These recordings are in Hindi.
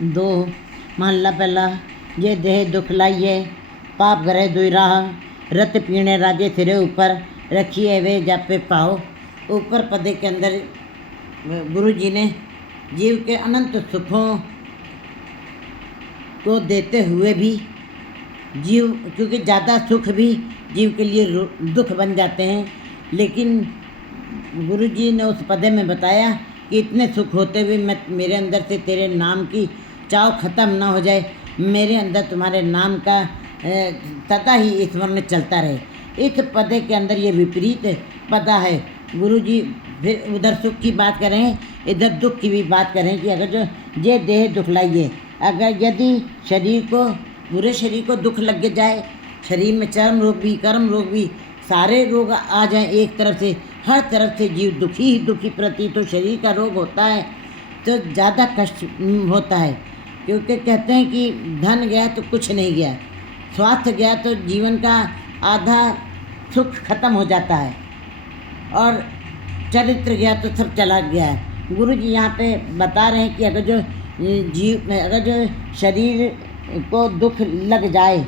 दो महला पहला। ये देह दुख लाइए पाप गरे दुई राह, रत पीणे राजे सिरे ऊपर, रखिए वे जापे पाओ। ऊपर पदे के अंदर गुरु जी ने जीव के अनंत सुखों को देते हुए भी जीव, क्योंकि ज़्यादा सुख भी जीव के लिए दुख बन जाते हैं, लेकिन गुरु जी ने उस पदे में बताया कि इतने सुख होते हुए मैं मेरे अंदर से तेरे नाम की चाव ख़त्म ना हो जाए, मेरे अंदर तुम्हारे नाम का सदा ही स्मरण चलता रहे। इस पदे के अंदर ये विपरीत पदा है। गुरु जी फिर उधर सुख की बात करें, इधर दुख की भी बात करें कि अगर जो ये देह दुख लाइए, अगर यदि शरीर को, पूरे शरीर को दुख लग जाए, शरीर में चर्म रोग भी, कर्म रोग भी, सारे रोग आ जाएं एक तरफ से, हर तरफ से जीव दुखी ही दुखी प्रतीत हो, शरीर का रोग होता है तो ज़्यादा कष्ट होता है। क्योंकि कहते हैं कि धन गया तो कुछ नहीं गया, स्वास्थ्य गया तो जीवन का आधा सुख खत्म हो जाता है, और चरित्र गया तो सब चला गया है। गुरु जी यहाँ पे बता रहे हैं कि अगर जो शरीर को दुख लग जाए,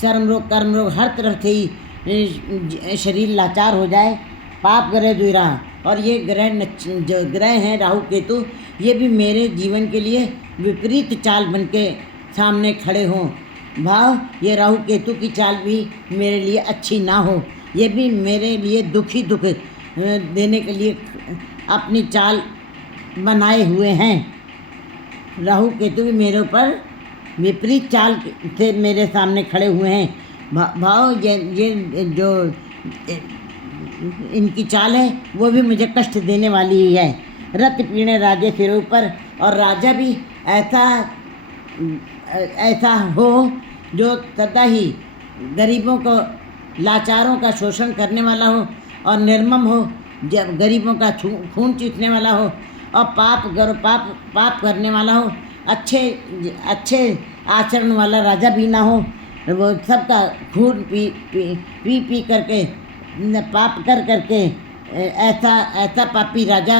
चर्म रोग कर्म रोग हर तरफ से ही शरीर लाचार हो जाए, पाप ग्रह दुईरा, और ये ग्रह जो ग्रह हैं राहु केतु, ये भी मेरे जीवन के लिए विपरीत चाल बन के सामने खड़े हों, भाव ये राहु केतु की चाल भी मेरे लिए अच्छी ना हो, ये भी मेरे लिए दुख देने के लिए अपनी चाल बनाए हुए हैं। राहु केतु भी मेरे ऊपर विपरीत चाल से मेरे सामने खड़े हुए हैं। भाव ये जो इनकी चाल है वो भी मुझे कष्ट देने वाली ही है। रत पीणे राजे सिर ऊपर, और राजा भी ऐसा हो जो सदा ही गरीबों को, लाचारों का शोषण करने वाला हो, और निर्मम हो, जब गरीबों का खून चूसने वाला हो, और पाप करने वाला हो, अच्छे आचरण वाला राजा भी ना हो, वो सबका खून पी करके, पाप करके ऐसा पापी राजा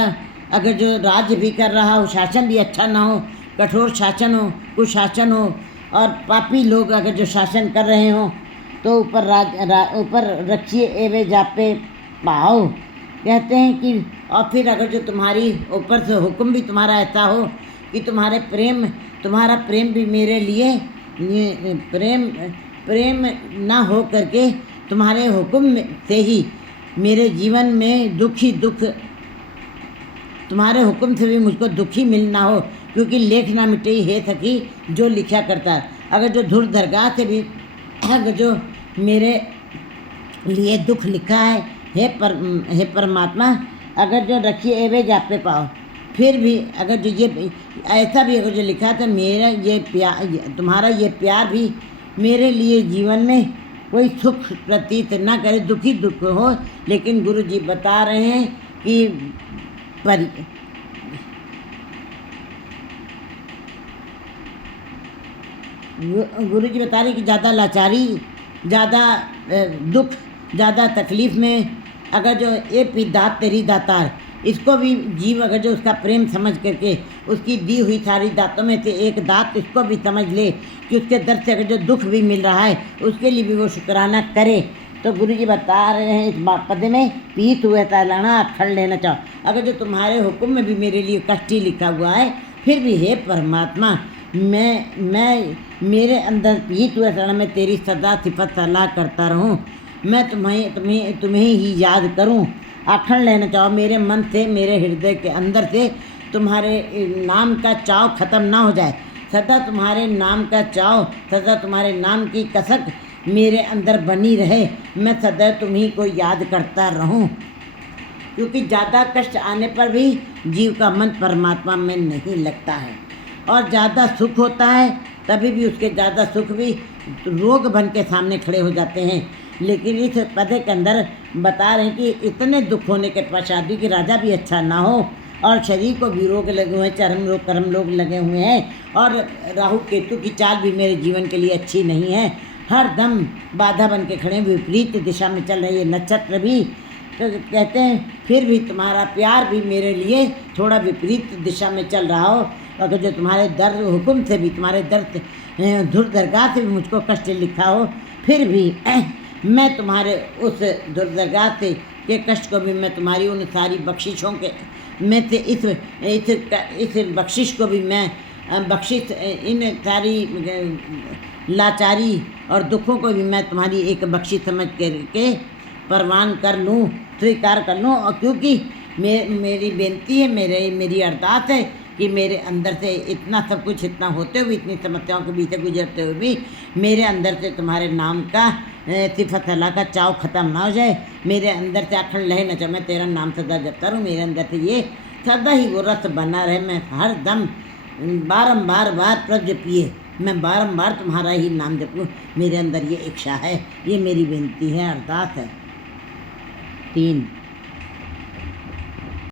अगर जो राज्य भी कर रहा हो, शासन भी अच्छा ना हो, कठोर शासन हो, कुशासन हो, और पापी लोग अगर जो शासन कर रहे हों, तो ऊपर रखिए एवे जापे पाओ। कहते हैं कि और फिर अगर जो तुम्हारी ऊपर से हुक्म भी तुम्हारा ऐसा हो कि तुम्हारा प्रेम भी मेरे लिए प्रेम ना हो करके तुम्हारे हुक्म से ही मेरे जीवन में दुख, तुम्हारे हुक्म से भी मुझको दुखी मिलना हो, क्योंकि लेख ना मिटे हे थकी जो लिखा करता है। अगर जो धुर दरगाह से भी अगर जो मेरे लिए दुख लिखा है, हे परमात्मा, अगर जो रखिए एवे जापे पाओ, फिर भी अगर जो ये ऐसा भी अगर जो लिखा तो मेरा ये तुम्हारा ये प्यार भी मेरे लिए जीवन में कोई सुख प्रतीत ना करे, दुख हो। लेकिन गुरु जी बता रहे हैं कि गुरु जी बता रहे कि ज़्यादा लाचारी, ज़्यादा दुख, ज़्यादा तकलीफ़ में अगर जो ये पी दात तेरी दातार, इसको भी जीव अगर जो उसका प्रेम समझ करके उसकी दी हुई सारी दातों में से एक दात इसको भी समझ ले कि उसके दर से अगर जो दुख भी मिल रहा है उसके लिए भी वो शुक्राना करे। तो गुरु जी बता रहे हैं इस पद में, पीत हुए तालाना अखड़ लेना चाहो। अगर जो तुम्हारे हुक्म में भी मेरे लिए कष्ट ही लिखा हुआ है, फिर भी हे परमात्मा, मैं मेरे अंदर पीत हुए तालाना में तेरी सदा सिफत सलाह करता रहूँ, मैं तुम्हें ही याद करूँ। अखड़ लेना चाहो, मेरे मन से, मेरे हृदय के अंदर से तुम्हारे नाम का चाव ख़त्म ना हो जाए, सदा तुम्हारे नाम का चाव, सदा तुम्हारे नाम की कसक मेरे अंदर बनी रहे, मैं सदा तुम्ही को याद करता रहूं। क्योंकि ज़्यादा कष्ट आने पर भी जीव का मन परमात्मा में नहीं लगता है, और ज़्यादा सुख होता है तभी भी उसके ज़्यादा सुख भी रोग बन के सामने खड़े हो जाते हैं। लेकिन इस पदे के अंदर बता रहे हैं कि इतने दुख होने के पश्चात भी कि राजा भी अच्छा ना हो, और शरीर को भी रोग लगे हुए हैं, चर्म रोग कर्म रोग लगे हुए हैं, और राहु केतु की चाल भी मेरे जीवन के लिए अच्छी नहीं है, हर दम बाधा बन के खड़े, विपरीत दिशा में चल रही है नक्षत्र भी। तो कहते हैं फिर भी तुम्हारा प्यार भी मेरे लिए थोड़ा विपरीत दिशा में चल रहा हो, अगर जो तुम्हारे दर्द हुक्म से भी, तुम्हारे दर्द दुर्दरगाह से भी मुझको कष्ट लिखा हो, फिर भी मैं तुम्हारे उस दुर्दरगाह से के कष्ट को भी मैं तुम्हारी उन सारी बख्शिशों के में से इस बख्शिश को भी मैं बख्शिश, इन सारी लाचारी और दुखों को भी मैं तुम्हारी एक बख्शिश समझ के परवान कर लूँ, स्वीकार कर लूँ। और क्योंकि मेरी बेनती है, मेरी अरदास है कि मेरे अंदर से इतना सब कुछ, इतना होते हुए, इतनी समस्याओं के बीच से गुजरते हुए भी मेरे अंदर से तुम्हारे नाम का सिफत अल्लाह का चाव ख़त्म ना हो जाए, मेरे अंदर से आखिर लहे न जाए, मैं तेरा नाम सदा जपता रहूँ, मेरे अंदर से ये सदा ही वो रस बना रहे, मैं हर दम बारम्बार प्रज पिए मैं बारम्बार तुम्हारा ही नाम जपूँ, मेरे अंदर ये इच्छा है, ये मेरी विनती है, अरदास है। 3